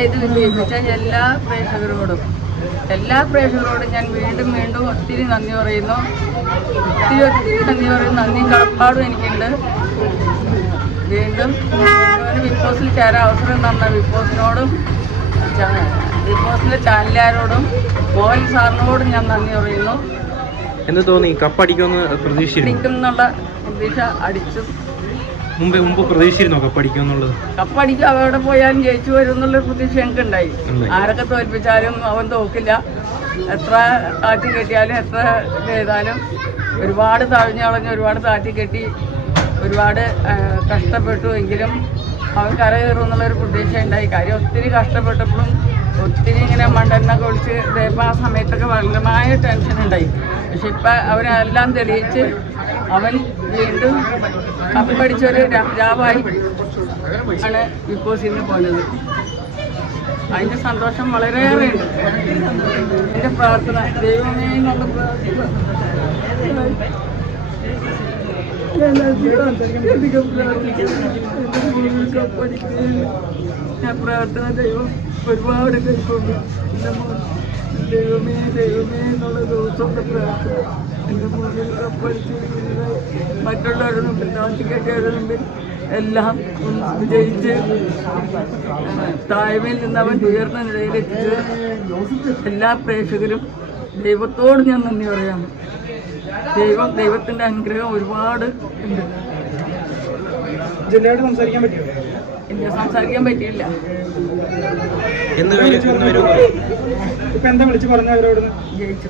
ചെയ്ത് വിജയിപ്പിച്ച എല്ലാ പ്രേക്ഷകരോടും ഞാൻ വീണ്ടും വീണ്ടും ഒത്തിരി നന്ദി പറയുന്നു. ഒത്തിരി നന്ദി പറയുന്നു. നന്ദിയും കടപ്പാടും എനിക്കുണ്ട്. വീണ്ടും ബിഗ് ബോസിൽ ചേരാൻ അവസരം തന്ന ബിഗ് ബോസിനോടും ബിഗ് ബോസിൻ്റെ ചാനലുകാരോടും മോഹൻ സാറിനോടും ഞാൻ നന്ദി പറയുന്നു. എന്ത് തോന്നി? കപ്പടിക്കുമെന്ന് പ്രതീക്ഷിക്കുന്നുള്ള പ്രതീക്ഷ അടിച്ചു. മുമ്പ് പ്രതീക്ഷിച്ചിരുന്നോ കപ്പടിക്കുമെന്നുള്ളത്? കപ്പടിക്കും, അവിടെ പോയാലും ജയിച്ചു വരും എന്നുള്ളൊരു പ്രതീക്ഷ ഞങ്ങൾക്ക് ഉണ്ടായി. ആരൊക്കെ തോൽപ്പിച്ചാലും അവൻ തോക്കില്ല. എത്ര താറ്റി കെട്ടിയാലും എത്ര ചെയ്താലും ഒരുപാട് തഴഞ്ഞു കളഞ്ഞ് ഒരുപാട് താറ്റി കെട്ടി ഒരുപാട് കഷ്ടപ്പെട്ടു. എങ്കിലും അവൻ കരകയറും എന്നുള്ളൊരു പ്രതീക്ഷ ഉണ്ടായി. കാര്യം ഒത്തിരി കഷ്ടപ്പെട്ടപ്പോഴും ഒത്തിരി ഇങ്ങനെ മണ്ണെണ്ണൊക്കെ ഒഴിച്ച് ഇതേപ്പോൾ ആ സമയത്തൊക്കെ ഭയങ്കരമായ ടെൻഷൻ ഉണ്ടായി. പക്ഷെ ഇപ്പം അവരെല്ലാം തെളിയിച്ച് അവൻ വീണ്ടും കപ്പടിച്ചൊരു രാജാവായി ആണ് ബിഗ് ബോസിൽ നിന്ന് പോയത്. അതിൻ്റെ സന്തോഷം വളരെയേറെ ഉണ്ട്. എൻ്റെ പ്രാർത്ഥന ദൈവമേ എന്നുള്ള ഞാൻ പ്രാർത്ഥന ദൈവം ഒരുപാട് കൈക്കൊണ്ടു. എൻ്റെ മോൻ ദൈവമേ എന്നുള്ള ദിവസത്തെ പ്രാർത്ഥന എൻ്റെ മോനിൽ കപ്പടിച്ച് മറ്റുള്ളവരുടെ മുമ്പിൽ താഴ്ത്തിക്കെട്ടിയവരുടെ മുമ്പിൽ എല്ലാം വിജയിച്ച് താഴ്മയിൽ നിന്നവൻ ഉയർന്ന നിലയിലെത്തിച്ച് എല്ലാ പ്രേക്ഷകരും ദൈവത്തോട് ഞാൻ നന്ദി പറയാം. ദൈവത്തിൻ്റെ അനുഗ്രഹം ഒരുപാട് ഉണ്ട്. സംസാരിക്കാൻ പറ്റിയോ? ഇല്ല, സംസാരിക്കാൻ പറ്റിയില്ല. എന്താ വിളിച്ചു പറഞ്ഞ അവരോട്? ജയിച്ചു.